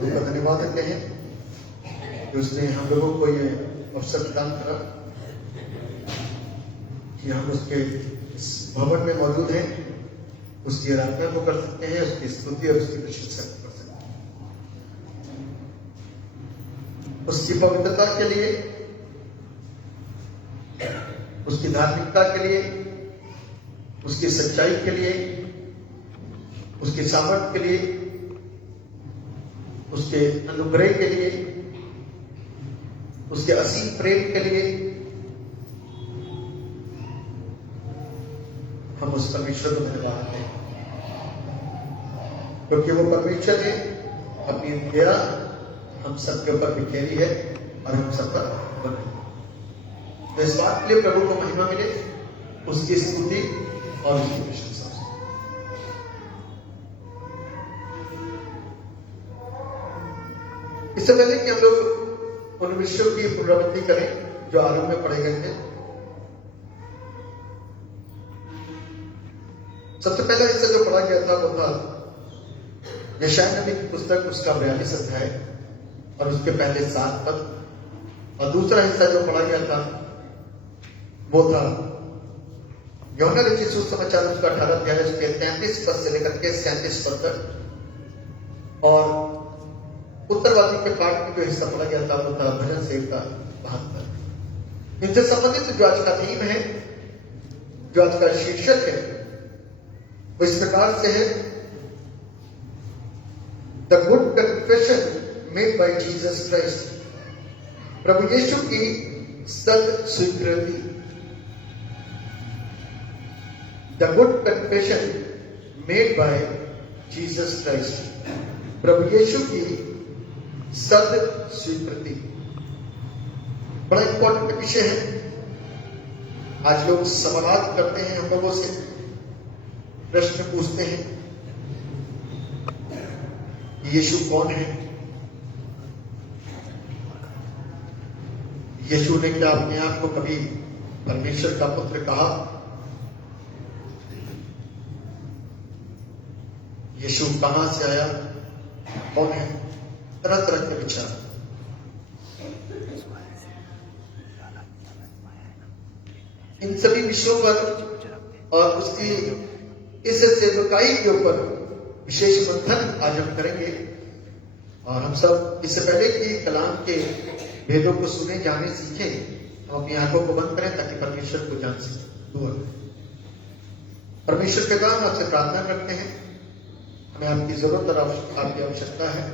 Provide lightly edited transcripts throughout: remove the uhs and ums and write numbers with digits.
प्रभु का धन्यवाद देते हैं कि उसने हम लोगों को ये अवसर प्रदान करा कि हम उसके इस भवन में मौजूद हैं, उसकी आराधना को कर सकते हैं, उसकी स्तुति और उसकी प्रशंसा को कर सकते हैं। उसकी पवित्रता के लिए, उसकी धार्मिकता के लिए, उसकी सच्चाई के लिए, उसके सामर्थ्य के लिए, उसके अनुग्रह के लिए, उसके असीम प्रेम के लिए हम उस परमेश्वर को धन्यवाद देते हैं, क्योंकि वो परमेश्वर ने अपनी दया हम सबके ऊपर बिखेरी है और हम सब पर बनी। तो इस बात के लिए प्रभु को महिमा मिले, उसकी स्तुति और उसकी प्रशंसा। इससे पहले कि हम लोग उन विषयों की पुनरावृत्ति करें जो आरंभ में पढ़े गए थे, सबसे पहला हिस्सा जो पढ़ा गया था वो था यशायाह नबी की पुस्तक, उसका 42 अध्याय और उसके पहले 7 पद, और दूसरा हिस्सा जो पढ़ा गया था वो था यूहन्ना रचित सुसमाचार उसका 18 अध्याय उसके 33 पद से लेकर के 37 पद तक, और उत्तरवादी के पाठ में जो हिस्सा पढ़ा गया था वो था भजन संहिता 72। इनसे संबंधित जो आज का थीम है, जो आज का शीर्षक है, वो इस प्रकार से है, the good confession made by Jesus Christ. प्रभु यीशु की सद स्वीकृति। The good confession made by Jesus Christ. प्रभु यीशु की सद स्वीकृति बड़ा इंपॉर्टेंट विषय है। आज लोग सवाल करते हैं, हम लोगों से प्रश्न पूछते हैं, यीशु कौन है? यीशु ने क्या अपने आप को कभी परमेश्वर का पुत्र कहा? यीशु कहां से आया? कौन है? तरह तरह के विचार। इन सभी विषयों पर और उसकी इस सेवकाई के ऊपर विशेष मंथन आज हम करेंगे, और हम सब इससे पहले कि कलाम के भेदों को सुने, जाने, सीखें, हम अपनी आंखों को बंद करें ताकि परमेश्वर को जान सकें। दुआ। परमेश्वर के द्वारा आपसे प्रार्थना करते हैं, हमें आपकी जरूरत और आपकी आवश्यकता है,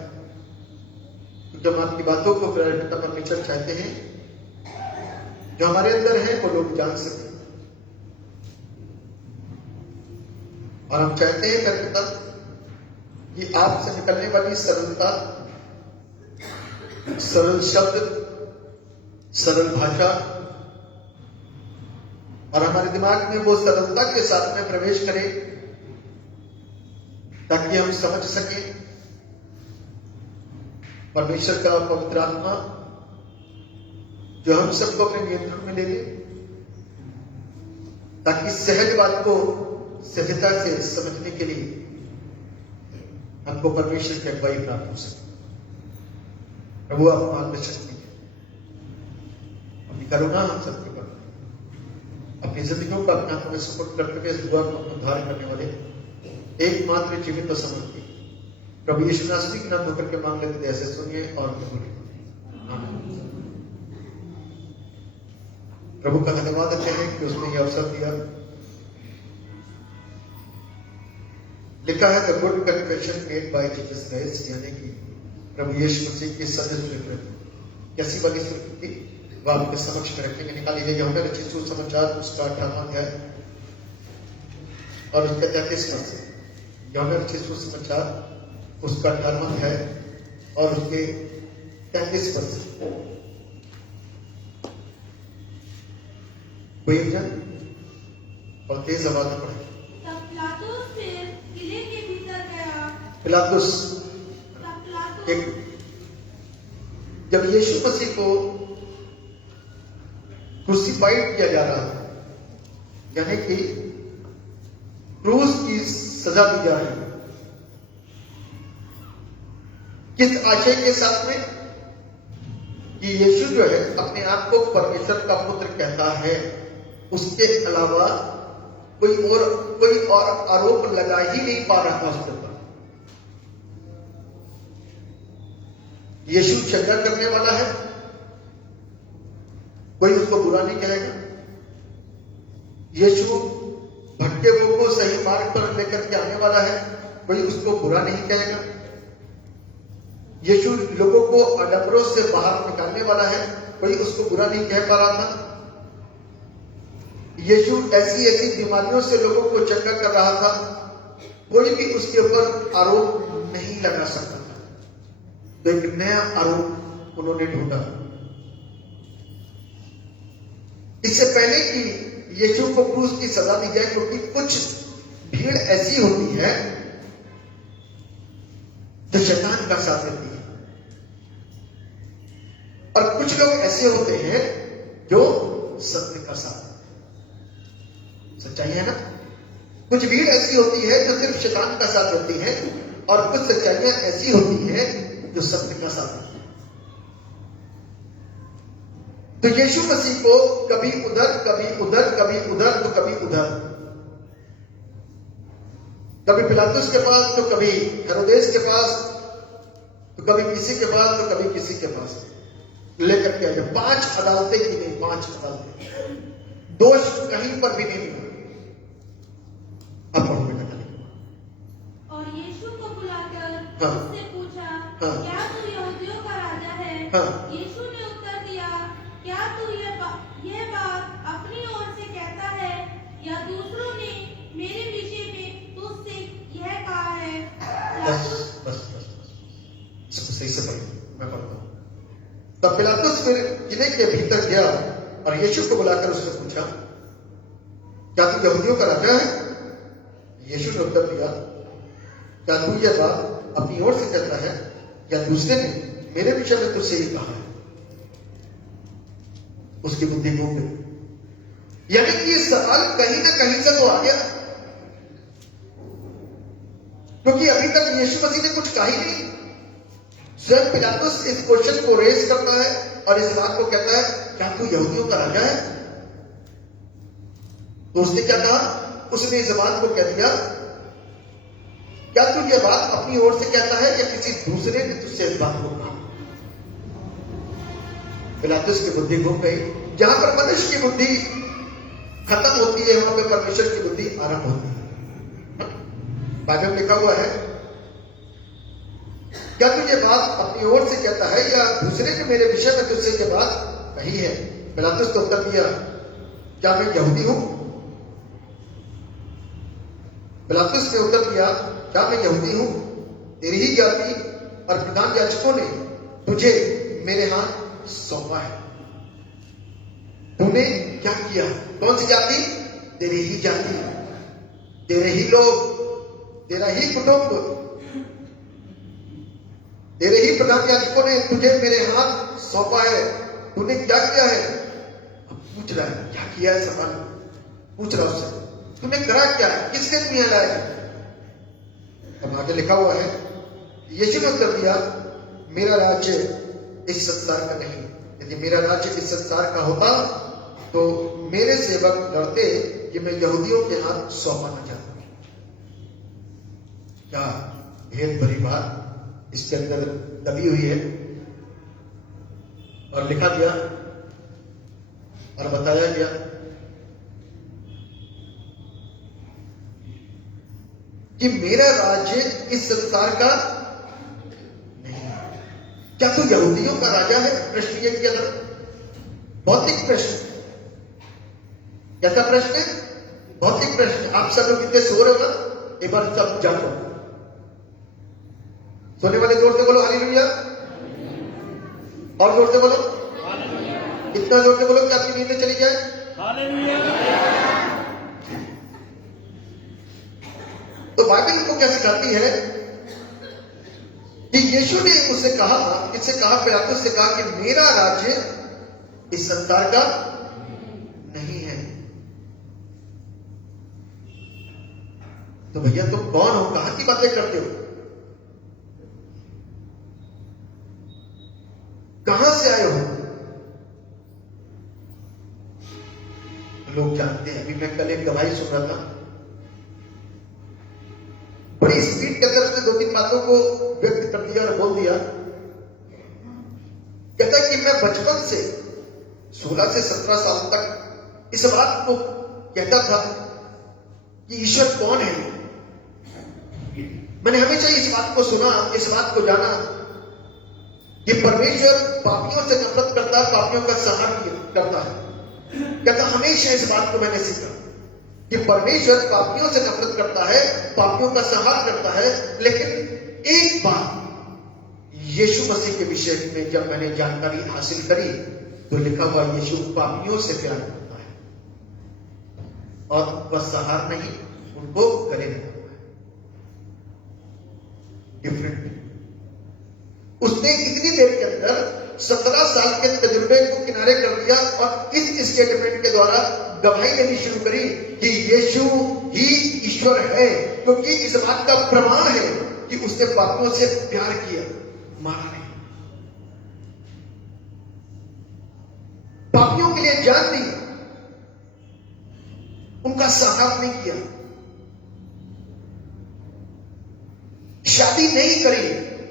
जो हम आपकी बातों को पिता परमेश्वर चाहते हैं, जो हमारे अंदर है वो लोग जान सकें, और हम चाहते हैं पिता कि आपसे निकलने वाली सरलता, सरल शब्द, सरल भाषा, और हमारे दिमाग में वो सरलता के साथ में प्रवेश करे, ताकि हम समझ सकें परमेश्वर का पवित्र आत्मा जो हम सबको अपने नियंत्रण में ले ले, ताकि सहज बात को सहजता से समझने के लिए हमको परमेश्वर की अगुवाई प्राप्त हो सके। प्रभु आप मार्गदर्शन कीजिए, अपनी करुणा हम सबके पर, अपनी जिंदगियों को अपने हाथों में सुपुर्द करते हुए इस दुआ को उद्धार करने वाले एकमात्र जीवित और समर्पित प्रभु यीशु नासरी के नाम होकर के मांग लेते ऐसे सुनिए और कबूल। प्रभु का धन्यवाद देते हैं कि उसने यह अवसर दिया। लिखा है the good confession made by Jesus Christ, यानी कि प्रभु यीशु मसीह की सत्य स्वीकृति। कैसी वाली स्वीकृति वो आपके समक्ष में रखेंगे। निकालिए यूहन्ना रचित सुसमाचार उसका 18वां अध्याय और उसका 33 पद से। यूहन्ना रचित सुसमाचार उसका 18वां अध्याय और उसके 33 पद से। कोई जाए और तेज आवाज में पढ़े। पिलातुस जब यीशु मसीह को क्रूसिफाइड किया जा रहा था, यानी कि क्रूस की सजा दी जा रही, किस आशय के साथ में कि यीशु जो है अपने आप को परमेश्वर का पुत्र कहता है, उसके अलावा कोई और आरोप लगा ही नहीं पा रहा था उसके ऊपर। यीशु शंका करने वाला है, कोई उसको बुरा नहीं कहेगा। यीशु भटके लोगों को सही मार्ग पर लेकर के आने वाला है, कोई उसको बुरा नहीं कहेगा। यीशु लोगों को अडबरों से बाहर निकालने वाला है, कोई उसको बुरा नहीं कह पा रहा था। यीशु ऐसी ऐसी बीमारियों से लोगों को चंगा कर रहा था, कोई भी उसके ऊपर आरोप नहीं लगा सकता था। तो एक नया आरोप उन्होंने ढूंढा। इससे पहले कि यीशु को क्रूस की सजा दी जाए, क्योंकि कुछ भीड़ ऐसी होती है जो शैतान का साथ देती है, और कुछ लोग ऐसे होते हैं जो सत्य का साथ। सच्चाई है ना? कुछ भीड़ ऐसी होती है जो सिर्फ शैतान का साथ देती है, और कुछ सच्चाइयां ऐसी होती है जो सत्य का साथ देती है। तो यीशु मसीह को कभी उधर कभी उधर, कभी उधर तो कभी उधर, कभी पिलातुस के पास तो कभी हेरोदेस के पास, तो कभी किसी के पास तो कभी किसी के पास लेकर के आए। 5 अदालतें की नहीं, 5 अदालतें, दोष कहीं पर भी नहीं मिला। अब पढ़ो बेटा। और यीशु को बुलाकर हाँ। उससे पूछा, हाँ। क्या तू यहूदियों का राजा है? हाँ। यीशु ने उत्तर दिया, क्या तू यह बात अपनी ओर से कहता है, या दूसरों ने मेरे विषय में तुझसे यह कहा है? बस इसको सही से पढ़ो, मैं पढ़ता हूं। तब पिलातुस फिर किले के भीतर गया और यीशु को बुलाकर उससे पूछा, क्या तू यहूदियों का राजा है? यीशु ने उत्तर दिया, क्या तू यह बात अपनी ओर से कहता है, या दूसरे ने मेरे विषय में तुझसे ही कहा है? उसकी बुद्धि घूम गई। यानी कि ये सवाल कहीं ना कहीं से तो आ गया, क्योंकि अभी तक यीशु मसीह ने कुछ कहा ही नहीं। स्वयं पिलातुस इस क्वेश्चन को रेज करता है और इस बात को कहता है, क्या तू यहूदियों का राजा है? तो उसने क्या कहा? उसने इस बात को कह दिया, क्या तू यह बात अपनी ओर से कहता है, या किसी दूसरे ने तुझसे इस बात को कहा? पिलातुस की बुद्धि घूम गई। जहां पर मनुष्य की बुद्धि खत्म होती है, वहां पर परमेश्वर की बुद्धि आरंभ होती है। बाइबल में लिखा हुआ है, क्या तू ये बात अपनी ओर से कहता है, या दूसरे ने मेरे विषय में तुझसे ये बात कही है? पिलातुस ने उत्तर दिया, क्या मैं यहूदी हूं? पिलातुस ने उत्तर दिया, क्या मैं यहूदी हूं? तेरी ही जाति और प्रधान याजकों ने तुझे मेरे हाथ सौंपा है। तूने क्या किया? कौन सी जाति? तेरी ही जाति, तेरे ही लोग, तेरा ही कुटुंब, तेरे ही प्रधान याजकों ने तुझे मेरे हाथ सौंपा है। तूने क्या किया है? अब पूछ रहा है, क्या किया है? सवाल पूछ रहा उससे, तूने करा क्या है? किसने तुम्हें लाया? अब आगे लिखा हुआ है, यीशु ने उत्तर दिया, मेरा राज्य इस संसार का नहीं। यदि मेरा राज्य इस संसार का होता तो मेरे सेवक लड़ते कि मैं यहूदियों के हाथ सौंपा न जाता। क्या भेद भरी बात इसके अंदर दबी हुई है। और लिखा गया और बताया गया कि मेरा राज्य इस संसार का नहीं है। क्या तू यहूदियों का राजा है? प्रश्न ये किया था, भौतिक प्रश्न। कैसा प्रश्न है? भौतिक प्रश्न। आप सब लोग कितने सो रहे हो ना? एक बार सब जागो, सोने वाले जोर से बोलो हालेलुया, और जोर से बोलो, इतना जोर से बोलो कि आपकी नींद चली जाए। तो बाइबल को क्या सिखाती है कि यीशु ने उससे कहा, किससे कहा? पिलातुस से कहा कि मेरा राज्य इस संसार का नहीं है। तो भैया तुम कौन हो? कहां की बातें करते हो? कहां से आए हो? लोग जानते हैं। अभी मैं कल एक गवाही सुन रहा था, बड़ी स्पीड के अंदर उसने 2-3 बातों को व्यक्त कर दिया और बोल दिया। कहता है कि मैं बचपन से 16 से 17 साल तक इस बात को कहता था कि ईश्वर कौन है। मैंने हमेशा इस बात को सुना, इस बात को जाना कि परमेश्वर पापियों से नफरत करता है, पापियों का संहार करता है। कहता हमेशा इस बात को मैंने सीखा कि परमेश्वर पापियों से नफरत करता है, पापियों का संहार करता है। लेकिन एक बात यीशु मसीह के विषय में जब मैंने जानकारी हासिल करी तो लिखा हुआ यीशु पापियों से प्यार करता है और वह संहार नहीं, उनको गले लगाता है। डिफरेंट। उसने इतनी देर के अंदर 17 साल के तजुर्बे को किनारे कर दिया और इस स्टेटमेंट के द्वारा गवाही देनी शुरू करी कि यीशु ही ईश्वर है, क्योंकि इस बात का प्रमाण है कि उसने पापियों से प्यार किया, मारा नहीं। पापियों के लिए जान दी, उनका साथ नहीं किया, शादी नहीं करी।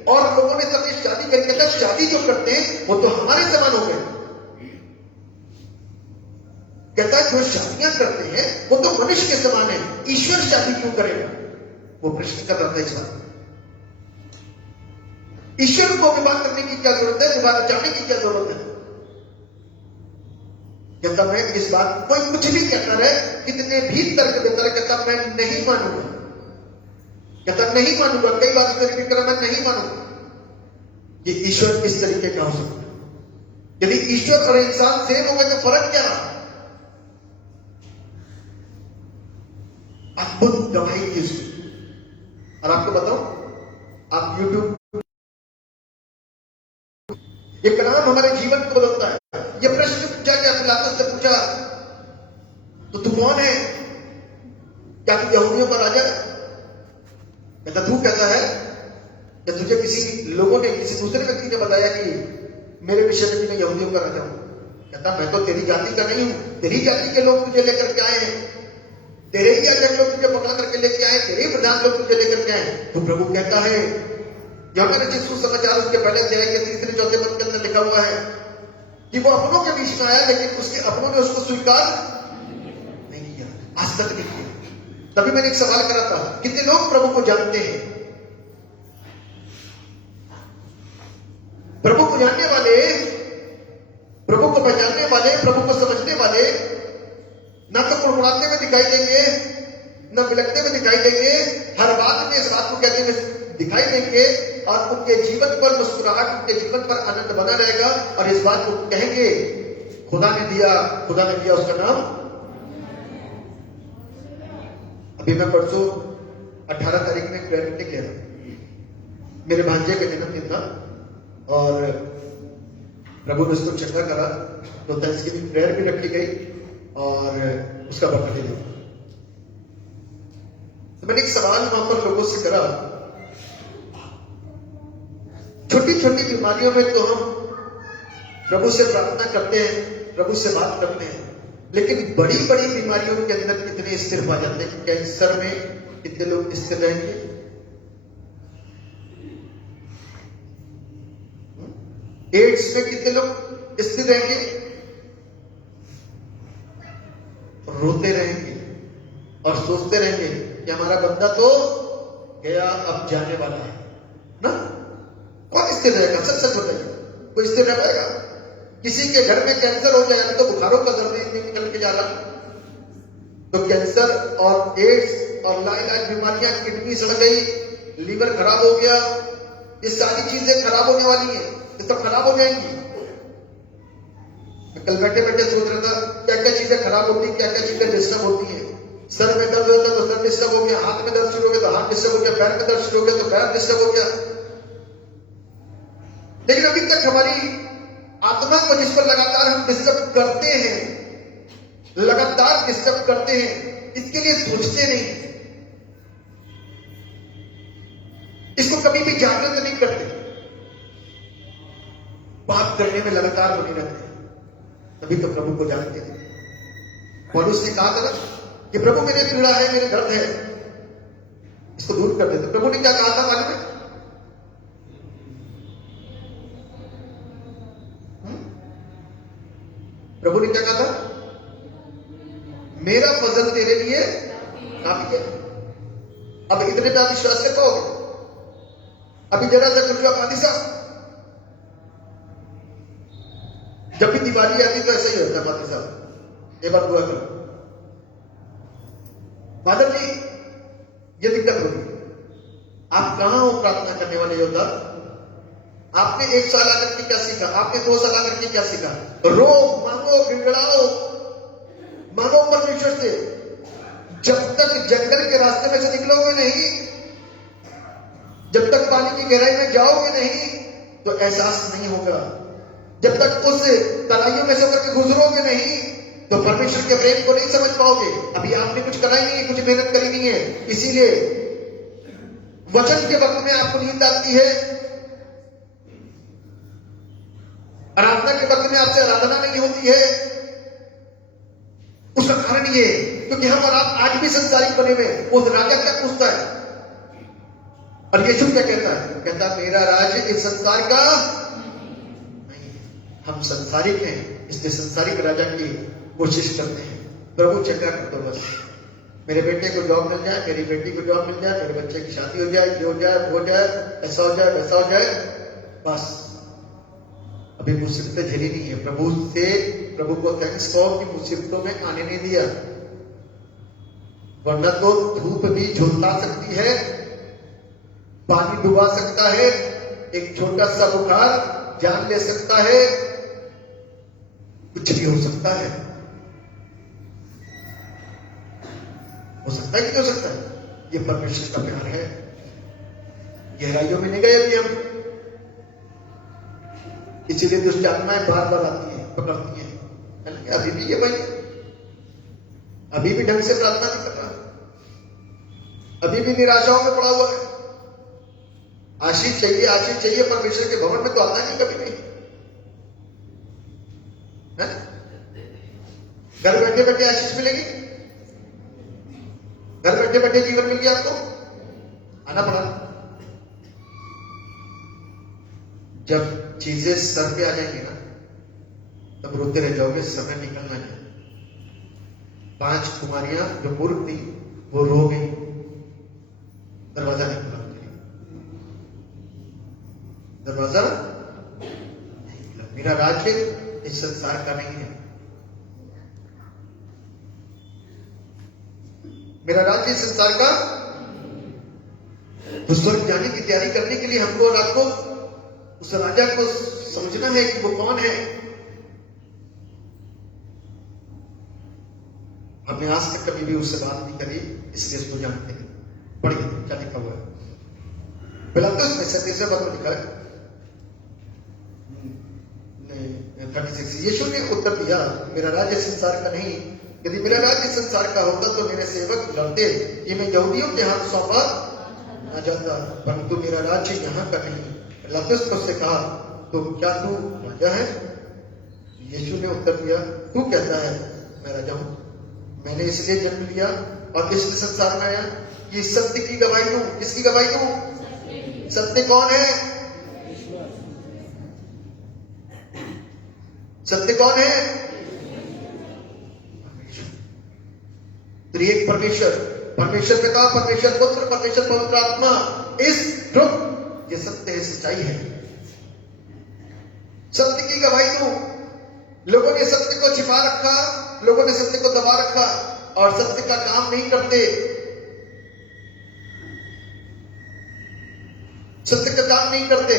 और लोगों ने सबने शादी करके कहता शादी जो करते हैं वो तो हमारे समान हो गए। कहता जो शादियां करते हैं वो तो मनुष्य के समान है, ईश्वर शादी क्यों करेगा? वो प्रश्न कर रहा था इस बात। ईश्वर को विवाह करने की क्या जरूरत है? विवाह जाने की क्या जरूरत है? कहता मैं इस बात कोई कुछ भी कहता रहे, कितने भी तर्क देता रहे, कहता मैं नहीं मानूंगा। कहता नहीं मानूंगा। कई बार उसने रिपीट करा, मैं नहीं मानूंगा कि ईश्वर इस तरीके का हो सकता है। यदि ईश्वर और इंसान सेम हो गए तो फर्क क्या रहा? अद्भुत गवाही की उसकी। और आपको बताओ, आप YouTube, ये कलाम हमारे जीवन को बदलता है। ये प्रश्न पूछा क्या? पिलातुस से पूछा तो तू कौन है? क्या तू यहूदियों का राजा है? कहता तू कहता है या तुझे किसी लोगों ने, किसी दूसरे व्यक्ति ने बताया कि मेरे विषय में मैं यहूदियों का राजा हूं? कहता मैं तो तेरी जाति का नहीं हूं, तेरी जाति के लोग तुझे लेकर के आए हैं, तेरे ही याजक लोग तुझे पकड़ करके लेके आए, तेरे ही प्रधान लोग तुझे लेकर के आए। तो प्रभु कहता है, यूहन्ना रचित सुसमाचार उसके पहले अध्याय के 3-4 पद के अंदर लिखा हुआ है कि वो अपनों के बीच में आया, लेकिन उसके अपनों ने उसको स्वीकार नहीं किया, आज तक नहीं किया। तभी मैंने एक सवाल करा था, कितने लोग प्रभु को जानते हैं? प्रभु को जानने वाले, प्रभु को पहचानने वाले, प्रभु को समझने वाले ना तो कुड़कुड़ाते में दिखाई देंगे, ना बिलखते में दिखाई देंगे, हर बात में इस बात को कहते हुए दिखाई देंगे और उनके जीवन पर मुस्कुराहट, उनके जीवन पर आनंद बना रहेगा और इस बात को कहेंगे खुदा ने दिया, खुदा ने दिया, उसका नाम। अभी मैं परसों 18 तारीख में प्रेयर मीटिंग गया था, मेरे भांजे का जन्मदिन था और प्रभु ने उसको चंगा करा तो थैंक्सगिविंग प्रेयर भी रखी गई और उसका बर्थडे था। तो मैंने एक सवाल वहां पर लोगों से करा, छोटी छोटी बीमारियों में तो हम प्रभु से प्रार्थना करते हैं, प्रभु से बात करते हैं, लेकिन बड़ी बड़ी बीमारियों के अंदर कितने स्थिर पा जाते हैं? कैंसर में कितने लोग स्थिर रहेंगे? एड्स में कितने लोग स्थिर रहेंगे? रोते रहेंगे और सोचते रहेंगे कि हमारा बंदा तो गया, अब जाने वाला है ना। कौन स्थिर रहेगा? सच सच बताइए, कोई स्थिर रह पाएगा? किसी के घर में कैंसर हो जाए तो बुखारों का दर्द नहीं निकल के जा रहा, तो कैंसर और एड्स और लाइलाज बीमारियां, किडनी सड़ गई, लीवर खराब हो गया, ये सारी चीजें खराब होने वाली हैं, ये सब खराब हो जाएंगी। मैं कल बैठे बैठे सोच रहा था क्या क्या चीजें खराब होती, क्या क्या चीजें डिस्टर्ब होती हैं। सर में दर्द होता तो सर डिस्टर्ब हो गया, हाथ में दर्द शुरू हो गया तो हाथ डिस्टर्ब हो गया, पैर में दर्द शुरू हो गया तो पैर डिस्टर्ब हो गया। लेकिन अभी तक हमारी आत्मा को जिस पर लगातार हम डिस्टर्ब करते हैं, लगातार डिस्टर्ब करते हैं, इसके लिए सोचते नहीं, इसको कभी भी जागृत नहीं करते। बात पाप करने में लगातार बने रहते हैं, तभी तो प्रभु को जानते थे। पौलुस ने कहा था कि प्रभु मेरे पीड़ा है, मेरे दर्द है, इसको दूर कर देते। प्रभु ने क्या कहा था मालूम है? प्रभु ने क्या कहा था? मेरा फजल तेरे लिए काफी है। अब इतने पे आप विश्वास कर पाओगे? अभी जरा सा कुछ आदि साहब, जब भी दिवाली आती तो ऐसा ही होता है। फादर साहब एक बार दुआ करो, फादर जी ये दिक्कत होगी, आप कहां हो प्रार्थना करने वाले योद्धा? आपने 1 साल आकर के क्या सीखा? आपने 2 साल आकर के क्या सीखा? रो, मांगो, गिड़गिड़ाओ, मांगो परमेश्वर से। जब तक जंगल के रास्ते में से निकलोगे नहीं, जब तक पानी की गहराई में जाओगे नहीं, तो एहसास नहीं होगा। जब तक उस तराइयों में से होकर गुजरोगे नहीं, तो परमेश्वर के प्रेम को नहीं समझ पाओगे। अभी आपने कुछ करा ही नहीं, कुछ मेहनत करी नहीं है, इसीलिए वचन के वक्त में आपको नींद आती है, आराधना के वक्त में आपसे आराधना नहीं होती है। उसका कारण ये क्योंकि हम और आप आज भी संसारिक बने हुए। उस राजा क्या पूछता है और यीशु क्या कहता है? कहता मेरा राज्य इस संसार का नहीं। हम संसारिक हैं, इसलिए संसारिक राजा की कोशिश करते हैं। प्रभु चंगा कर दो बस, मेरे बेटे को जॉब मिल जाए, मेरी बेटी को जॉब मिल जाए, मेरे बच्चे की शादी हो जाए, जो हो जाए वो हो जाए, ऐसा हो जाए वैसा हो जाए, बस। अभी मुसीबतें झेली नहीं है। प्रभु को थैंक्स कहो कि मुसीबतों में आने नहीं दिया, वरना तो धूप भी झुलसा सकती है, पानी डुबा सकता है, एक छोटा सा बुखार जान ले सकता है, कुछ भी हो सकता है। हो सकता है कि नहीं हो सकता है? ये परमेश्वर का प्यार है। गहराइयों में नहीं गए अभी हम, इसीलिए दुष्ट आत्माएं बार बार आती हैं, पकड़ती हैं। अभी भी ये भाई अभी भी ढंग से प्रार्थना नहीं कर रहा, अभी भी निराशाओं में पड़ा हुआ है। आशीष चाहिए परमेश्वर के भवन में तो आता नहीं कभी नहीं है? घर बैठे बैठे आशीष मिलेगी? घर बैठे बैठे जीवन मिल गया आपको? आना पड़ा। जब चीजें सर पे आ जाएंगी ना, तब रोते रह जाओगे, समय निकलना है। 5 कुमारियां जो मूर्ख थी वो रो गई, दरवाजा नहीं खुला, दरवाजा नहीं खुला। मेरा राज्य इस संसार का नहीं है, मेरा राज्य इस संसार का। तो स्वर्ग जाने की तैयारी करने के लिए हमको और आपको उस राजा को समझना है कि वो कौन है। हमने आज तक कभी भी उससे बात नहीं करी, इसलिए उसको जानते हैं। पढ़िए क्या लिखा हुआ है पिलातुस में 37वें पद में लिखा है 36। यीशु ने उत्तर दिया, मेरा राज्य संसार का नहीं। यदि मेरा राज्य संसार का होता तो मेरे सेवक लड़ते कि मैं यहूदियों के हाथ सौंपा न जाता, परंतु मेरा राज्य यहाँ का नहीं। पिलातुस ने उससे कहा, तो क्या तू राजा है? यीशु ने उत्तर दिया, तू कहता है मैं राजा हूं। मैंने इसलिए जन्म लिया और इसलिए संसार में आया कि सत्य की गवाही दूं। किसकी गवाही दूं? सत्य कौन है? सत्य कौन है? त्रिएक परमेश्वर, परमेश्वर पिता, परमेश्वर पुत्र, परमेश्वर पवित्र आत्मा, इस ट्रुथ, ये सत्य है, सच्चाई है। सत्य की गवाही दूं। लोगों ने सत्य को छिपा रखा, लोगों ने सत्य को दबा रखा और सत्य का काम नहीं करते, सत्य का काम नहीं करते।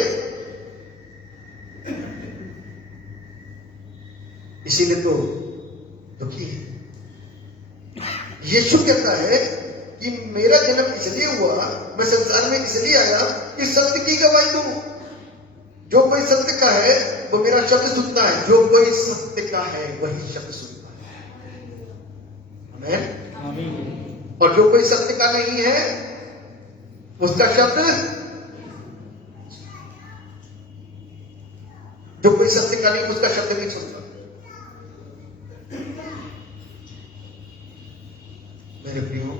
इसीलिए तो दुखी है। यीशु कहता है कि मेरा जन्म इसलिए हुआ, मैं संसार में इसलिए आया कि सत्य की गवाही दूं। जो कोई सत्य का है वो मेरा शब्द सुनता है, जो कोई सत्य का है वही शब्द सुनता है। आमीन। और जो कोई सत्य का नहीं है उसका शब्द, जो कोई सत्य का नहीं उसका शब्द नहीं सुनता। मेरे प्रियो,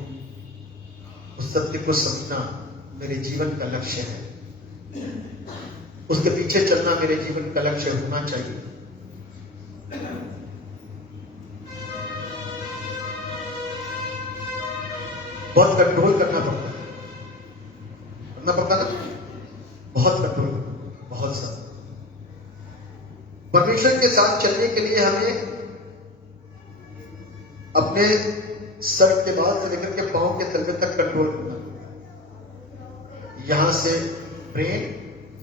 उस सत्य को समझना मेरे जीवन का लक्ष्य है, उसके पीछे चलना मेरे जीवन का लक्ष्य होना चाहिए। बहुत कंट्रोल करना पड़ता ना, बहुत कंट्रोल, बहुत सा। परमेश्वर के साथ चलने के लिए हमें अपने सर के बाद से लेकर के पांव के तलवे तक कंट्रोल करना। यहां से ब्रेन,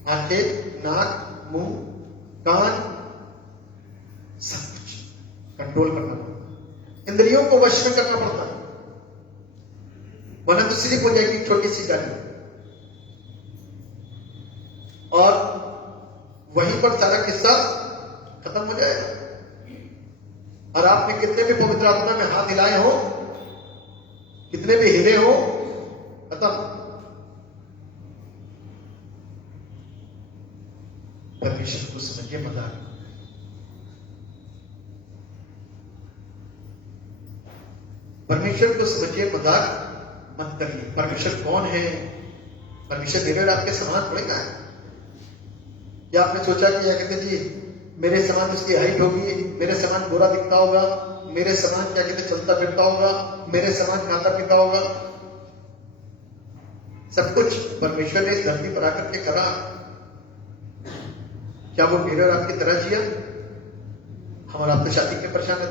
आंखें, नाक, मुंह, कान, सब कुछ कंट्रोल करना पड़ता। इंद्रियों को वश में करना पड़ता है, वरना तो स्लिप हो जाएगी छोटी सी गाड़ी। और वहीं पर सारा किस्सा खत्म हो जाएगा। और आपने कितने भी पवित्र आत्मा में हाथ हिलाए हो, कितने भी हिले हो, खत्म। परमेश्वर को समझिए, मजाक। परमेश्वर को समझिए, मजाक मत करिए। परमेश्वर कौन है? परमेश्वर मेरे और आपके समान पड़ेगा। क्या आपने सोचा कि क्या कहते जी मेरे समान उसकी हाइट होगी, मेरे समान गोरा दिखता होगा, मेरे समान क्या कहते चलता फिरता होगा, मेरे समान खाता पीता होगा? सब कुछ परमेश्वर ने इस धरती पर आकर के करा। क्या वो मेरे और आपकी तरह जिया? हम और आप तो शादी के लिए परेशान है,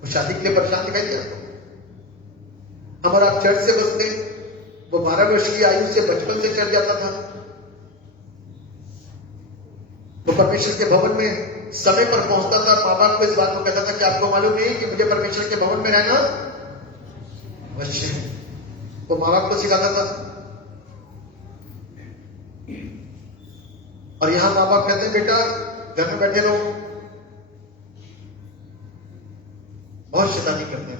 वो शादी के लिए परेशान दिखाई दिया। हम और आप चर्च से बचते, वो 12 वर्ष की आयु से बचपन से चढ़ जाता था। वो परमेश्वर के भवन में समय पर पहुंचता था। माँ बाप को इस बात को कहता था कि आपको मालूम नहीं कि मुझे परमेश्वर के भवन में रहना अवश्य है। तो माँ बाप को सिखाता था। और यहां माँ बाप कहते हैं बेटा घर में बैठे रहो। बहुत शैतानी करते हैं।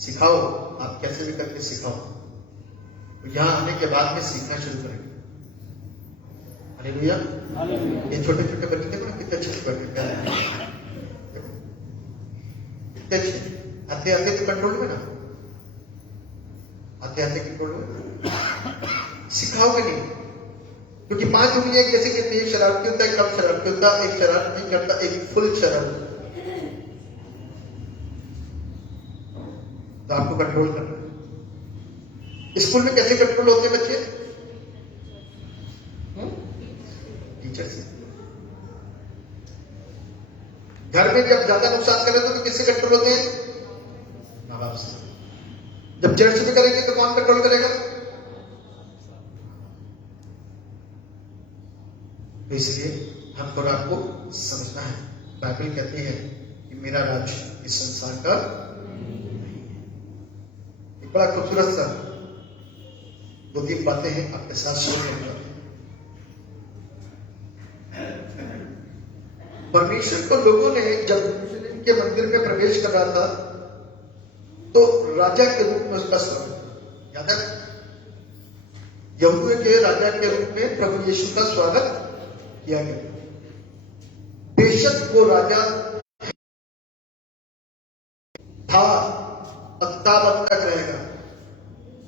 सिखाओ, आप कैसे भी करके सिखाओ। तो यहां आने के बाद में सीखना शुरू करेंगे। हालेलुया। ये छोटे छोटे बच्चे देखो ना कितने अच्छे से बैठे हैं, कितने अच्छे। आते आते तो कंट्रोल में ना, आते आते कंट्रोल में। सिखाओगे नहीं, क्योंकि 5 उंगलियां एक जैसे कितनी, एक शरारती होता है, कम शरारती होता है, एक शरारत नहीं करता, एक फुल शरारत। तो आपको कंट्रोल करना है। स्कूल में कैसे कंट्रोल होते हैं बच्चे? टीचर से। घर में जब ज्यादा नुकसान करें तो किससे कंट्रोल होते हैं? माँ बाप से। जब चर्च में करेंगे तो कौन कंट्रोल करेगा? तो इसलिए हमको आपको समझना है। बाइबल कहती है कि मेरा राज्य इस संसार का नहीं है। एक बड़ा खूबसूरत सा 2-3 बातें हैं आपके साथ शेयर करूंगा। परमेश्वर को लोगों ने जब यरूशलेम के मंदिर में प्रवेश कर रहा था तो राजा के रूप में उसका स्वागत, याद है, यहूदियों के राजा के रूप में प्रभु यीशु का स्वागत किया गया। बेशक वो राजा था, अत्ताब तक रहेगा,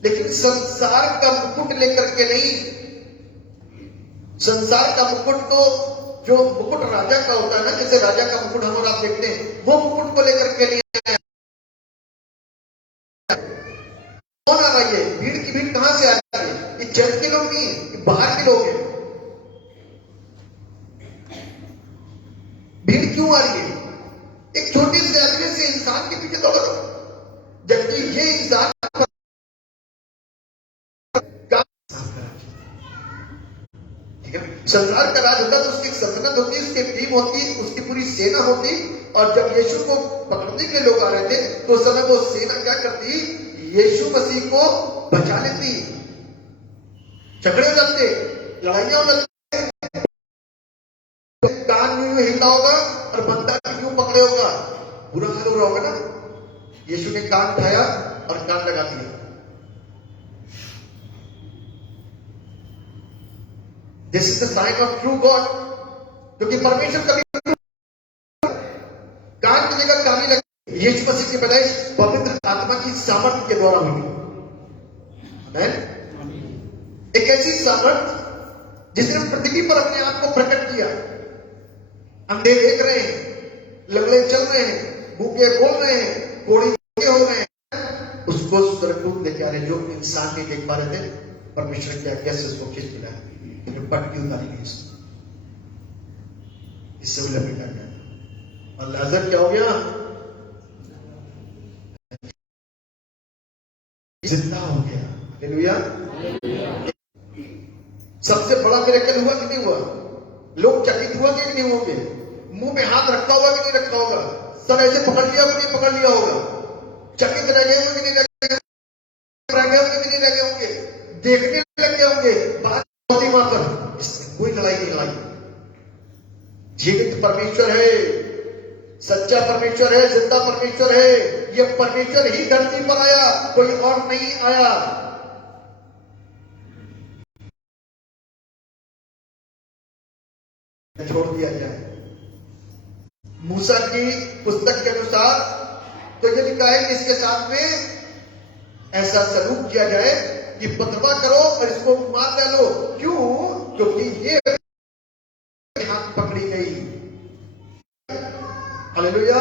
लेकिन संसार का मुकुट लेकर के नहीं। संसार का मुकुट तो जो मुकुट राजा का होता है ना, जैसे राजा का मुकुट हम और आप देखते हैं, वो मुकुट को लेकर के नहीं आया। कौन आ रहा है? भीड़ की भीड़ कहां से आ रही है? ये चर्च के लोग नहीं है, ये बाहर के लोग हैं। भीड़ क्यों आ रही है? एक छोटी सी आदमी से इंसान के पीछे दौड़ रहा, जबकि ये इंसान संसार का राज होता तो उसकी एक सल्तनत होती, उसकी टीम होती, उसकी पूरी सेना होती। और जब यीशु को पकड़ने के लिए लोग आ रहे थे तो उस समय वो सेना क्या करती? यीशु मसीह को बचा लेती। झगड़े हो जाते, लड़ाइयां हो जाती, कान में हिलता होगा और बंदा क्यों पकड़े होगा, बुरा हाल हो रहा होगा ना। यीशु ने कान उठाया और कान लगा दिया। This is the sign of true God, क्योंकि परमेश्वर कभी काम की जगह काम ही लगे। यीशु मसीह की पैदाइश पवित्र आत्मा की सामर्थ्य के द्वारा हुई। एक ऐसी सामर्थ्य जिसने पृथ्वी पर अपने आप को प्रकट किया। अंधे देख रहे हैं, लंगड़े चल रहे हैं, भूखे बोल रहे हैं, कोढ़ी हो रहे हैं। उसको स्वर्गदूत लेके आ रहे, जो इंसान नहीं देख पा रहे थे, परमेश्वर की आज्ञा से उसको खींच मिला, पट्टी उतारी गई, इससे वो लपेटा गया और लाजर क्या हो गया? जिंदा हो गया। हालेलुया। सबसे बड़ा मिरेकल हुआ कि नहीं हुआ? लोग चकित हुआ कि नहीं होंगे? मुंह में हाथ रखा होगा कि नहीं रखा होगा? सब ऐसे पकड़ लिया होगा कि नहीं पकड़ लिया होगा? चकित रह गए होंगे कि नहीं रह गए होंगे कि नहीं रह गए होंगे? देखने लगे होंगे, बात होती वहां पर। इसमें कोई लड़ाई नहीं लड़ाई। जीवित परमेश्वर है, सच्चा परमेश्वर है, जिंदा परमेश्वर है। ये परमेश्वर ही धरती पर आया, कोई और नहीं आया। छोड़ दिया जाए। मूसा की पुस्तक के अनुसार तो ये लिखा है कि इसके साथ में ऐसा सलूक किया जाए कि पथरवा करो और इसको मार डालो। क्यों? क्योंकि ये हाथ पकड़ी गई। हालेलुया।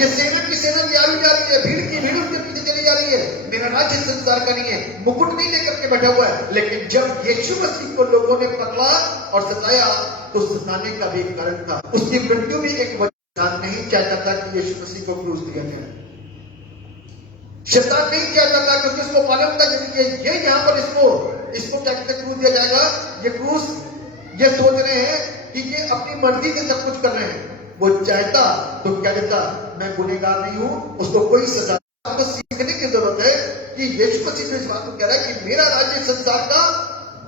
ये सेना की सेना भी आई जा रही है, भीड़ की भीड़ उसके पीछे चली जा रही है। मेरा राज्य संसार का नहीं है, मुकुट नहीं लेकर के बैठा हुआ है। लेकिन जब यीशु मसीह को लोगों ने पकड़ा और सताया, तो सताने का भी एक कारण था। उसकी मृत्यु भी एक वजह नहीं चाहता था कि यीशु मसीह को क्रूस दिया गया। शैतान नहीं चाहता था, क्योंकि उसको मालूम था कि ये यहाँ पर इसको क्या कहते क्रूस दिया जाएगा। ये क्रूस ये सोच रहे हैं कि ये अपनी मर्जी से सब कुछ कर रहे हैं। वो चाहता तो क्या कहता, मैं गुनहगार नहीं हूं, उसको कोई सजा। आपको सीखने की जरूरत है कि यीशु मसीह इस बात को कह रहा है कि मेरा राज्य संसार का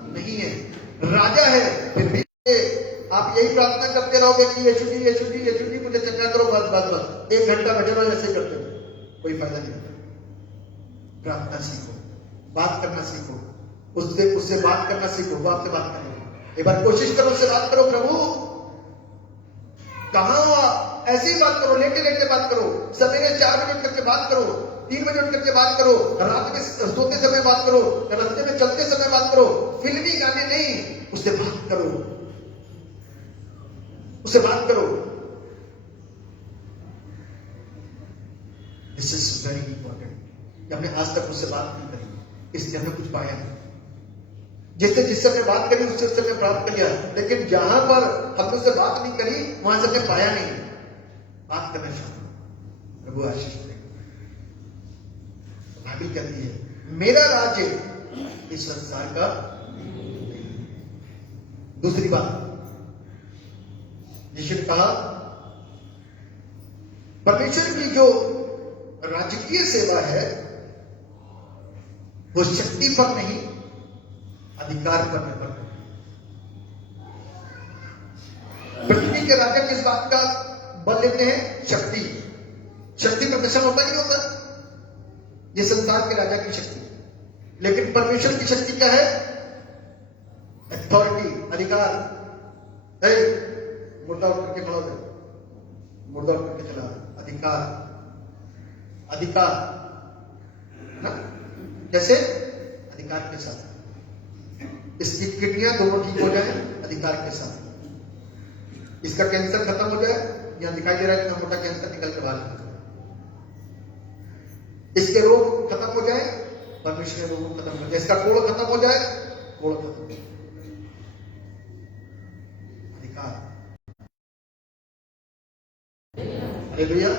नहीं है, राजा है। फिर भी आप यही प्रार्थना करते रहोगे कि यीशु जी यीशु जी यीशु जी मुझे चंगा करो, बस बस बस 1 घंटा बैठे रहो ऐसे करते हो, कोई फायदा नहीं। प्रार्थना सीखो, बात करना सीखो, उससे बात करना सीखो। वो आपसे बात करें, एक बार कोशिश करो, उससे बात करो। प्रभु कहां हो आप? ऐसे ही बात करो, लेटे लेटे बात करो, सवेरे 4 बजे उठ करके बात करो, 3 बजे उठ करके बात करो, रात में सोते समय बात करो, रास्ते में चलते समय बात करो। फिल्मी गाने नहीं, उससे बात करो, उससे बात करो। This is very important. हमने आज तक उससे बात नहीं करी, इसलिए हमने कुछ पाया नहीं। जिससे हमने बात करी उससे हमने प्राप्त किया, लेकिन जहां पर हमने उससे बात नहीं करी वहां से हमने पाया नहीं। बात करना शुरू। प्रभु आशीष दे। बाइबल कहती है मेरा राज्य इस संसार का। दूसरी बात, यीशु ने कहा परमेश्वर की जो राजकीय सेवा है वो शक्ति पर नहीं, अधिकार पर निर्भर है। पृथ्वी के राजा किस बात का बल लेते हैं? शक्ति। शक्ति प्रदर्शन होता ही नहीं होता, ये संसार के राजा की शक्ति। लेकिन परमेश्वर की शक्ति क्या है? अथॉरिटी, अधिकार। मुर्दा उठ करके खड़ा हो जाए, मुर्दा उठ करके चला, अधिकार। अधिकार ना, कैसे? अधिकार के साथ। इसकी किडनियां दोनों ठीक हो जाए, अधिकार के साथ। इसका कैंसर खत्म हो जाए, यहां दिखाई दे रहा है इतना मोटा कैंसर निकल के बाहर निकल। इसके रोग खत्म हो जाए, परमेश्वर के रोग खत्म हो जाए। इसका कोड़ खत्म हो जाए, कोड़ खत्म हो जाए। अधिकार। हालेलुया।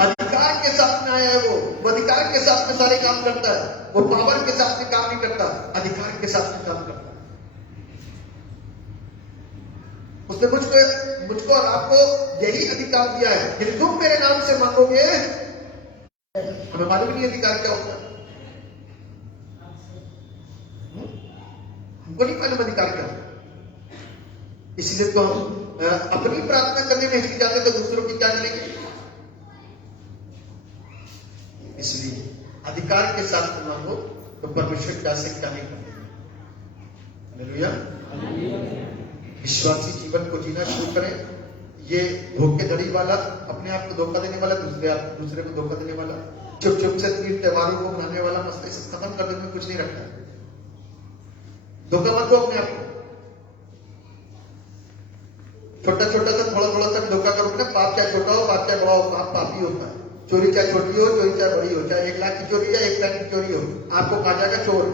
अधिकार के साथ में आया है वो अधिकार के साथ में सारे काम करता है। वो पावर के साथ में काम नहीं करता, अधिकार के साथ में काम करता है। उसने मुझको और आपको यही अधिकार दिया है कि तुम मेरे नाम से मांगोगे। हमें मालूम नहीं अधिकार क्या होता है, हमको नहीं मालूम अधिकार क्या होता है। इसीलिए तो हम अपनी प्रार्थना करने में हिचक जाते तो दूसरों की क्या करेंगे। इसलिए अधिकार के साथ मांगो तो परमेश्वर क्या से क्या नहीं करते। हालेलुया। विश्वासी जीवन को जीना शुरू करें। ये धोखे धड़ी वाला, अपने आप को धोखा देने वाला, दूसरे को धोखा देने वाला, चुप चुप से तीन त्योहारों को मनाने वाला मसला, इसे खत्म कर देने में कुछ नहीं रखता है। धोखा मत दो अपने आप को। छोटा छोटा सा थोड़ा थोड़ा सा धोखा करोगे ना, पाप चाहे छोटा हो पाप चाहे बड़ा हो, पाप पाप ही होता है। चोरी चाहे छोटी हो, चोरी चाहे बड़ी हो, चाहे 1 लाख की चोरी या 1 पैन की चोरी हो, आपको कहा जाएगा चोर।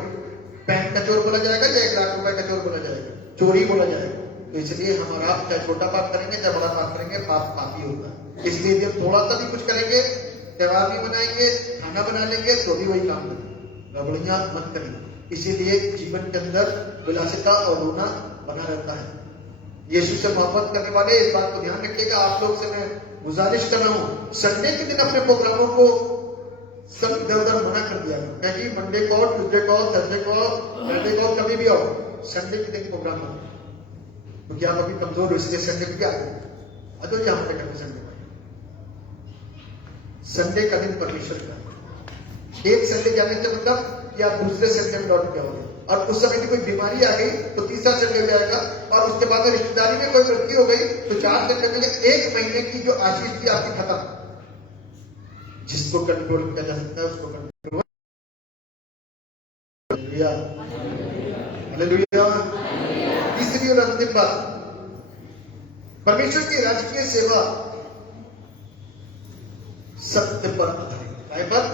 पैन का चोर बोला जाएगा या 1 लाख रुपए का चोर बोला जाएगा? चोरी बोला जाएगा। तो इसलिए हमारा चाहे छोटा पाप करेंगे चाहे बड़ा पाप करेंगे, पाप पाप ही होता है। इसलिए जब थोड़ा सा भी कुछ करेंगे, त्योहार भी मनाएंगे, खाना बना लेंगे, तो भी वही काम करेंगे, गड़बड़ियां मत करेंगे। इसीलिए जीवन के अंदर विलासिता और रोना बना रहता है। यीशु से मोहब्बत करने वाले इस बात को ध्यान रखिएगा। आप लोग से मैं गुजारिश कर रहा हूं, संडे के दिन अपने प्रोग्रामों को सब इधर उधर मना कर दिया कहीं मंडे को, ट्यूजडे को, थर्सडे को, फ्राइडे को, कभी भी आओ, संडे के दिन प्रोग्राम हो। क्योंकि आप अभी कमजोर हो, इसलिए संडे को क्या आए अदो यहां पे करते संडे का दिन परमेश्वर का। एक संडे जाने से मतलब कि आप दूसरे संडे में लौट के आओगे, और उस समय की कोई बीमारी आ गई तो तीसरा संडे हो जाएगा, और उसके बाद रिश्तेदारी में कोई मृत्यु हो गई तो 4 संडे में 1 महीने की जो आशीष थी आपकी खत्म। जिसको कंट्रोल किया जा सकता है उसको कंट्रोल। तीसरी और अंतिम बात, परमेश्वर की राजकीय सेवा सत्य पर आधारित, काय पर?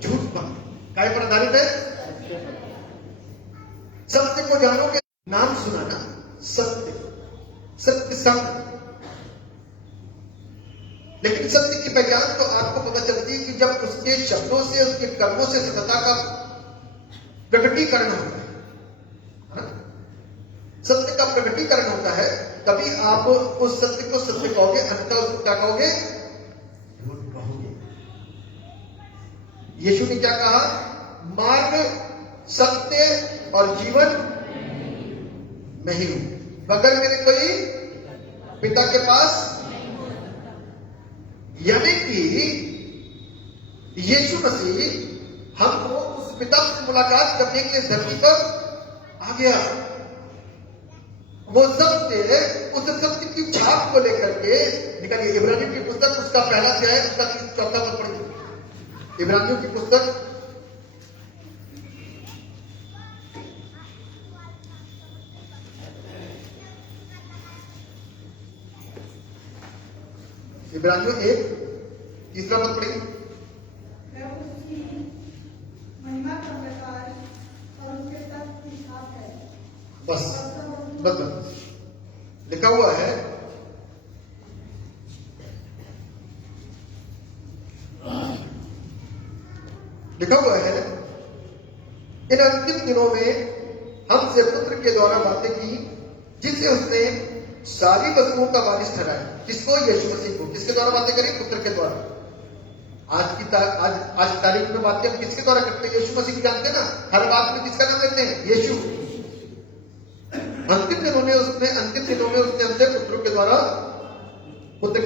झूठ पर, काय पर आधारित है? सत्य को जानोगे, नाम सुना ना, सत्य, सत्य संग। लेकिन सत्य की पहचान तो आपको पता चलती है कि जब उसके शब्दों से, उसके कर्मों से सत्यता का प्रकटीकरण होता है। सत्य का प्रकटीकरण होता है, तभी आप उस सत्य को सत्य कहोगे, अन्यथा उसको क्या कहोगे? झूठ कहोगे। यीशु ने क्या कहा? मार्ग, सत्य और जीवन मैं ही हूं, बगैर मेरे कोई पिता के पास। यानी कि यीशु मसीह हमको उस पिता से मुलाकात करने के धरती पर आ गया। वो सत्य, उस सत्य की छाप को लेकर के निकलिए। इब्रानियों की पुस्तक उसका पहला अध्याय उसका 34 पद पढ़िए। इब्रानियों की पुस्तक इब्रानियों 1 तीसरा पद पढ़िए। बस बस लिखा हुआ है, इन अंतिम दिनों में हमसे पुत्र के द्वारा बातें की, जिससे उसने सारी वस्तुओं का वारिस ठहराया। किसको? यीशु मसीह को। किसके द्वारा बातें करी? पुत्र के द्वारा। आज तारीख में बातें हम किसके द्वारा करते हैं? यीशु मसीह को जानते हैं ना। हर बात में किसका नाम लेते हैं? यीशु। अंतिम दिनों में उसने हमसे पुत्र के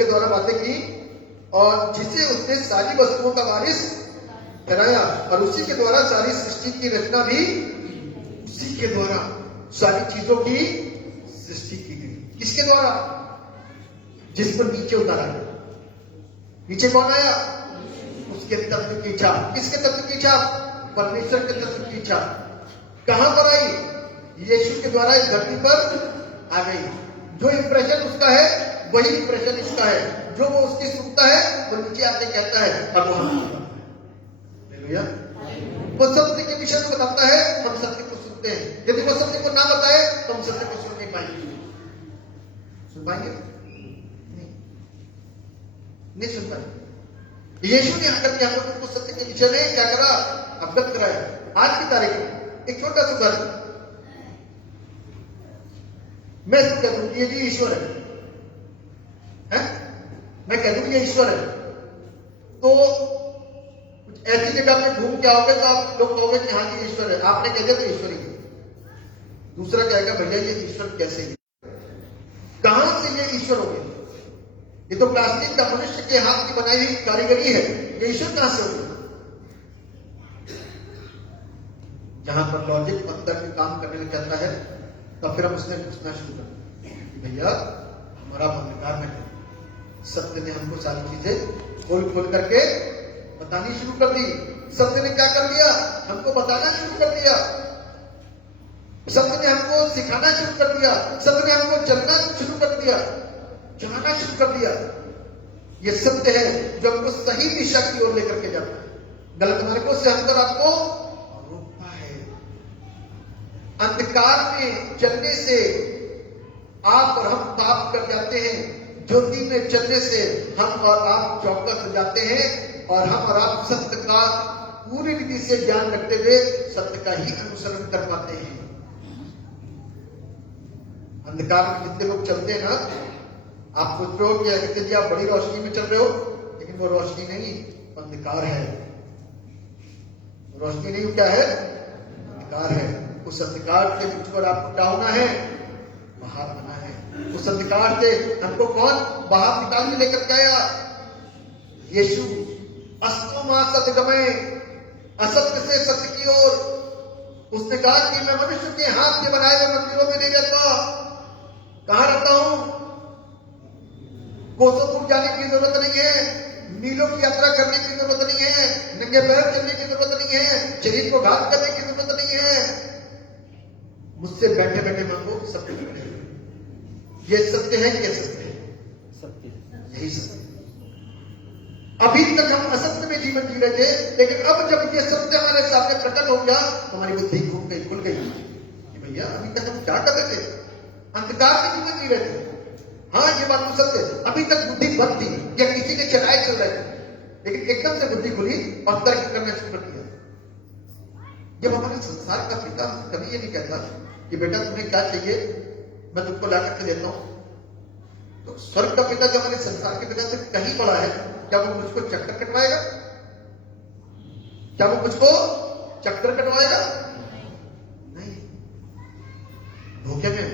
द्वारा बातें की, और जिसे उसने सारी वस्तुओं का वारिस ठहराया, और उसी के द्वारा सारी सृष्टि की रचना भी उसी के द्वारा सारी चीजों की सृष्टि की गई। किसके द्वारा? जिसको नीचे उतारा गया। नीचे कौन आया? उसके तत्व की छाप। किसके तत्व की छाप? परमेश्वर के तत्व की छाप। कहां पर आई? यीशु के द्वारा इस धरती पर आ गई। जो इंप्रेशन उसका है वही इंप्रेशन इसका है। जो वो उसकी सुनता है वो नीचे आके कहता है, अब वो वो सत्य के विषय में बताता है, हम सत्य को सुनते हैं। यदि वो सत्य को ना बताए तो हम सत्य को सुन नहीं पाएंगे। सुन पाएंगे? नहीं सुन पाएंगे। यीशु ने आकर के हम लोगों को सत्य के विषय में क्या करा? अवगत कराया। आज की तारीख में एक छोटा सा उदाहरण मैं कह दूं कि ये जी ईश्वर है, मैं कह दूं ये ईश्वर है, तो ऐसी जगह पे घूम के आओगे तो आप लोग कहोगे कि हाँ जी ईश्वर है। आपने कह दिया तो ईश्वर ही। दूसरा कहेगा भैया ये ईश्वर कैसे है? कहां से ये ईश्वर हो गया? ये तो प्लास्टिक का मनुष्य के हाथ की बनाई हुई कारीगरी है, ये ईश्वर कहां से हो गया? जहां पर लॉजिक पत्थर के काम करने लग जाता है, तब फिर हम उसने पूछना शुरू कर दिया कि भैया हमारा अंधकार में है। सत्य ने हमको सारी चीजें खोल खोल करके बतानी शुरू कर दी। सत्य ने क्या कर दिया? हमको बताना शुरू कर दिया। सत्य ने हमको सिखाना शुरू कर दिया। सत्य ने हमको चलना शुरू कर दिया, चलाना शुरू कर दिया। ये सत्य है जो हमको सही दिशा की ओर लेकर के जाता है, गलत मार्गों से हमको आपको रोकता है। अंधकार में चलने से आप और हम पाप कर जाते हैं। ज्योति में चलने से हम और आप चौकस हो जाते हैं और हम और आप सत्य का पूरी रीति से ज्ञान रखते हुए सत्य का ही अनुसरण कर पाते हैं। अंधकार में जितने लोग चलते हैं ना, आप सोच रहे हो कि अगर जी आप बड़ी रोशनी में चल रहे हो, लेकिन वो रोशनी नहीं, अंधकार है। रोशनी नहीं, क्या है? अंधकार है। उस अंधकार के बीच पर आपको क्या होना है? बाहर आना है। उस अंधकार से हमको कौन बाहर निकाल के लेकर के आया? यीशु। अस्तो मां सत्यगमय, असत्य से सत्य की ओर। उसने कहा कि मैं मनुष्य के हाथ के बनाए हुए मंदिरों में नहीं रहता। कहां रहता हूं? कोसों दूर जाने की जरूरत नहीं है, मीलों की यात्रा करने की जरूरत नहीं है, नंगे पैर चलने की जरूरत नहीं है, शरीर को घात करने की जरूरत नहीं है। मुझसे बैठे बैठे मांगो, सत्य मिलेगा। ये सत्य है, ये सत्य है, सत्य, यही सत्य है। अभी तक हम असत्य में जीवन जी रहे थे, लेकिन अब जब ये सत्य हमारे सामने प्रकट हो गया तो हमारी बुद्धि घूम गई, खुल गई कि भैया अभी तक हम क्या कर रहे थे? अंधकार में जीवन जी रहे थे। हाँ, ये बात तो सत्य है। अभी तक बुद्धि बंद थी या किसी के चढ़ाए चल रहे थे, लेकिन एकदम से बुद्धि खुली और तर्क करना शुरू कर दिया। जब हमारे संसार का पिता कभी ये नहीं कहता कि बेटा तुम्हें क्या चाहिए, मैं तुमको ला करके देता हूं, तो स्वर्ग का पिता जो हमारे संसार के पिता से कहीं बड़ा है, क्या वो मुझको चक्कर कटवाएगा? क्या वो मुझको चक्कर कटवाएगा? नहीं। धोखे में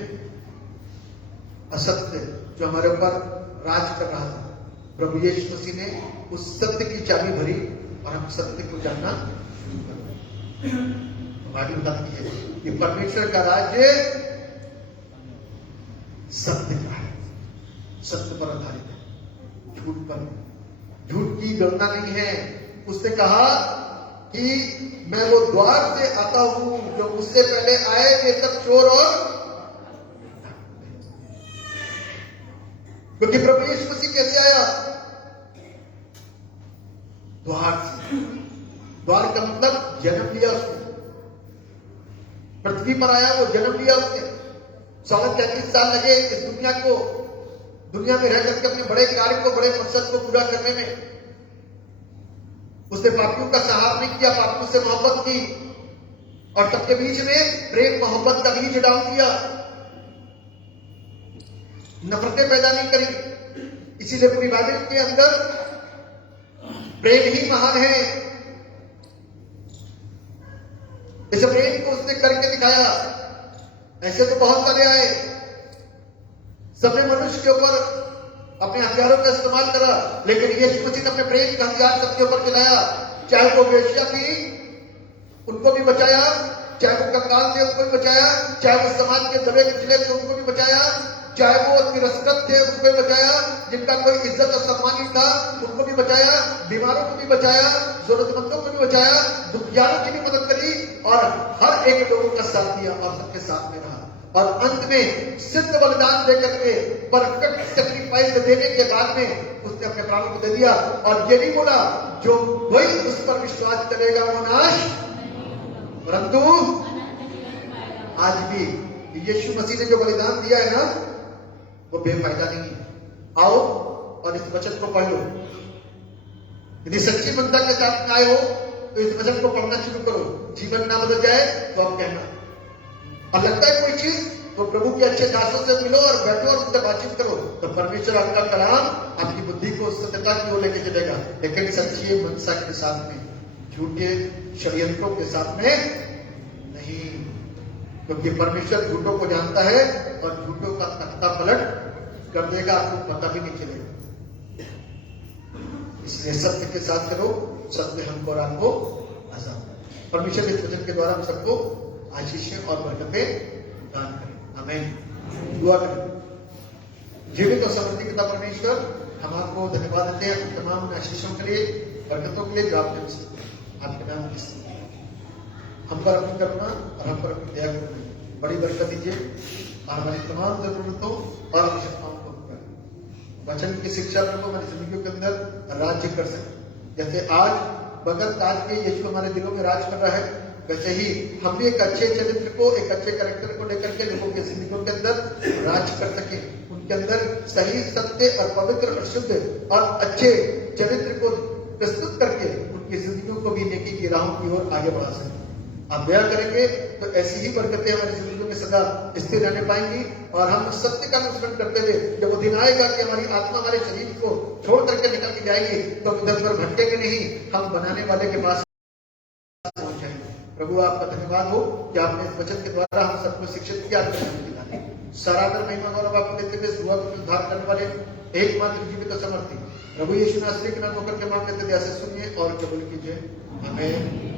असत्य जो हमारे ऊपर राज कर रहा था, प्रभु यीशु मसीह ने उस सत्य की चाबी भरी और हम सत्य को जानना शुरू कर दिया। हमारी बताती है कि परमेश्वर का राज्य सत्य का है, सत्य पर आधारित है, झूठ पर। झूठ की गणना नहीं है। उसने कहा कि मैं वो द्वार से आता हूं, जो मुझसे पहले आए वे सब चोर और, क्योंकि प्रभु यीशु मसीह कैसे आया? द्वार से। द्वार का मतलब जन्म लिया उसने, पृथ्वी पर आया, वो जन्म लिया उसने। 33 साल लगे इस दुनिया में रह करके अपने बड़े कार्य को, बड़े मकसद को पूरा करने में। उसने पापियों का सहार नहीं किया, पापियों से मोहब्बत की और सबके बीच में प्रेम मोहब्बत का बीज डाल दिया, नफरतें पैदा नहीं करी। इसीलिए पूरी बाइबल के अंदर प्रेम ही महान है। इस प्रेम को उसने करके दिखाया। ऐसे तो बहुत सारे आए, सबने मनुष्य के ऊपर अपने हथियारों का इस्तेमाल करा, लेकिन यीशु मसीह ने अपने प्रेम का हथियार सबके ऊपर चलाया। चाहे वो वेश्या थी, उनको भी बचाया, चाहे वो कंगाल थे, उनको भी बचाया, चाहे वो समाज के दबे कुचले थे, उनको भी बचाया, चाहे वो तिरस्कृत थे, उनको भी बचाया, जिनका कोई इज्जत और सम्मान नहीं था, उनको भी बचाया, बीमारों को भी बचाया, जरूरतमंदों को भी बचाया, दुखियारों की भी मदद करी और हर एक लोगों का साथ दिया और सबके साथ में रहा। और अंत में सिद्ध बलिदान देकर के, परफेक्ट सैक्रिफाइस देने के बाद में उसने अपने प्राणों को दे दिया और ये नहीं बोला जो वही उस पर विश्वास करेगा वो नाश, परंतु आज भी यीशु मसीह ने जो बलिदान दिया है ना, वो बेफायदा नहीं है। आओ और इस वचन को पढ़ लो। यदि सच्ची मनता के साथ आए हो तो इस वचन को पढ़ना शुरू करो। जीवन ना बदल जाए तो आप कहना। अब लगता है कोई चीज तो प्रभु के अच्छे दासों से मिलो और बैठो और उनसे बातचीत करो, तो परमेश्वर आपका कलाम आपकी बुद्धि को सत्यता की ओर लेके चलेगा। लेकिन सच्ची मनसा के साथ में, झूठे षड्यंत्रों के साथ में नहीं, क्योंकि परमेश्वर झूठों को जानता है और झूठों का तख्ता पलट कर देगा, आपको पता भी नहीं चलेगा। इसलिए सत्य के साथ करो, सत्य हमको और आपको आजाद। परमेश्वर इस वचन के द्वारा हम सबको आशीष और बरकतें दान करें। हमें दुआ करें। जीवित और समृद्धि पिता परमेश्वर, हम आपको धन्यवाद देते हैं तमाम आशीषों के लिए, बरकतों के लिए जो आपने आपके नाम की हम पर अपनी करुणा और हम पर अपनी दया करें, बड़ी बरकत दीजिए और हमारी तमाम जरूरतों और आवश्यकताओं को पूरा करें। वचन की शिक्षा प्रभु हमारी जिंदगियों के अंदर राज्य कर सके। जैसे आज बगैर आज के यीशु हमारे दिलों में राज कर रहा है, वैसे ही हम भी एक अच्छे चरित्र को, एक अच्छे कैरेक्टर को लेकर के लोगों की जिंदगियों के अंदर राज कर सके, उनके अंदर सही, सत्य और पवित्र और शुद्ध और अच्छे चरित्र को प्रस्तुत करके उनकी जिंदगियों को भी नेकी की राहों की ओर आगे बढ़ा सके। आप दया करेंगे तो ऐसी ही बरकतें हमारी जिंदगी में सदा स्थिर रहने पाएंगी और हम सत्य का अनुसरण करते हुए जब वो दिन आएगा कि हमारी आत्मा हमारे शरीर को छोड़ करके निकल के जाएगी तो उधर पर भटकेंगे नहीं, हम बनाने वाले के पास पहुंच जाएंगे। प्रभु आपका धन्यवाद हो कि आपने इस वचन के द्वारा हम सबको शिक्षित किया। सारा कर महिमा गौरव आपको देते हुए सुबह को उद्धार करने वाले एकमात्र जीवित और समर्थी प्रभु यीशु नासरी के नाम होकर के मांग लेते दया से सुनिए और कबूल कीजिए। आमीन।